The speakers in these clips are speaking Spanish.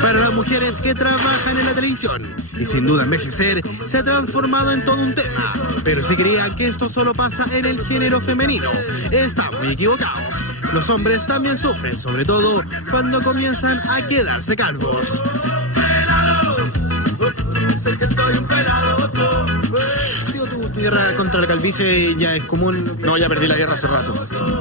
Para las mujeres que trabajan en la televisión, y sin duda envejecer se ha transformado en todo un tema. Pero si creían que esto solo pasa en el género femenino, están muy equivocados. Los hombres también sufren, sobre todo cuando comienzan a quedarse calvos. ¿Tu guerra contra la calvicie ya es común? No, ya perdí la guerra hace rato.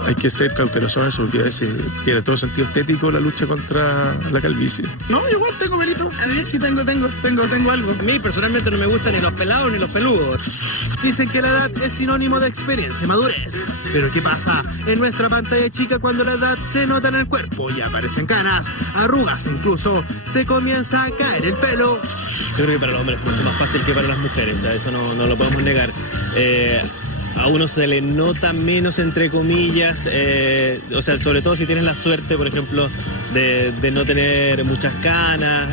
Hay que ser cauteloso en eso, porque a veces pierde todo sentido estético la lucha contra la calvicie. No, igual tengo pelito. Sí, tengo algo. A mí personalmente no me gustan ni los pelados ni los peludos. Dicen que la edad es sinónimo de experiencia y madurez. Pero ¿qué pasa en nuestra pantalla chica cuando la edad se nota en el cuerpo y aparecen canas, arrugas e incluso se comienza a caer el pelo? Yo creo que para los hombres es mucho más fácil que para las mujeres, o sea, eso no lo podemos negar. A uno se le nota menos, entre comillas, o sea, sobre todo si tienes la suerte, por ejemplo, de no tener muchas canas.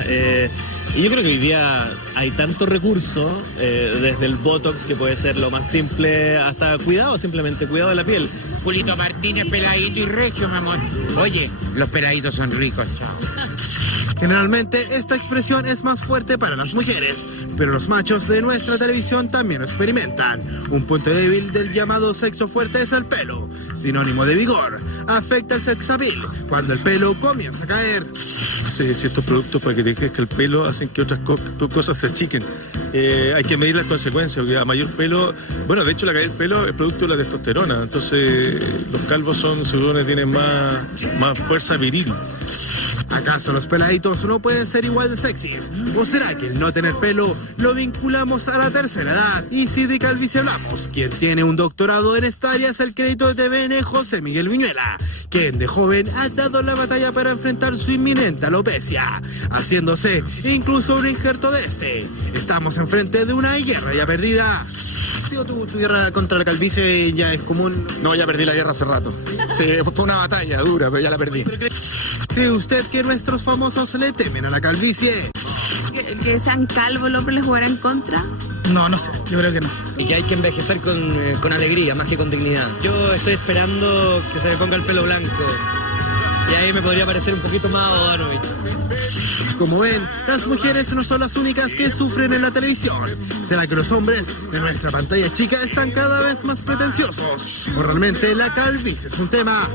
Y yo creo que hoy día hay tanto recurso, desde el Botox, que puede ser lo más simple, hasta simplemente cuidado de la piel. Julito Martínez, peladito y regio, mi amor. Oye, los peladitos son ricos, chao. Generalmente esta expresión es más fuerte para las mujeres, pero los machos de nuestra televisión también lo experimentan. Un punto débil del llamado sexo fuerte es el pelo, sinónimo de vigor. Afecta el sex appeal cuando el pelo comienza a caer. Sí, ciertos productos para que te crezca el pelo hacen que otras cosas se achiquen. Hay que medir las consecuencias, porque a mayor pelo, bueno, de hecho la caída del pelo es producto de la testosterona, entonces los calvos tienen más fuerza viril. ¿Acaso los peladitos no pueden ser igual de sexys? ¿O será que el no tener pelo lo vinculamos a la tercera edad? Y si de calvicie hablamos, quien tiene un doctorado en esta área es el crédito de TVN José Miguel Viñuela, quien de joven ha dado la batalla para enfrentar su inminente alopecia, haciéndose incluso un injerto de este. Estamos enfrente de una guerra ya perdida. ¿Tu guerra contra la calvicie ya es común? No, ya perdí la guerra hace rato. Sí, fue una batalla dura, pero ya la perdí. ¿Cree usted que nuestros famosos le temen a la calvicie? ¿Que sean calvos los hombres les jugarán en contra? No sé, yo creo que no. Y que hay que envejecer con alegría, más que con dignidad. Yo estoy esperando que se me ponga el pelo blanco. Y ahí me podría parecer un poquito más Bogdanovich. Como ven, las mujeres no son las únicas que sufren en la televisión. ¿Será que los hombres de nuestra pantalla chica están cada vez más pretenciosos? ¿O realmente la calvicie es un tema?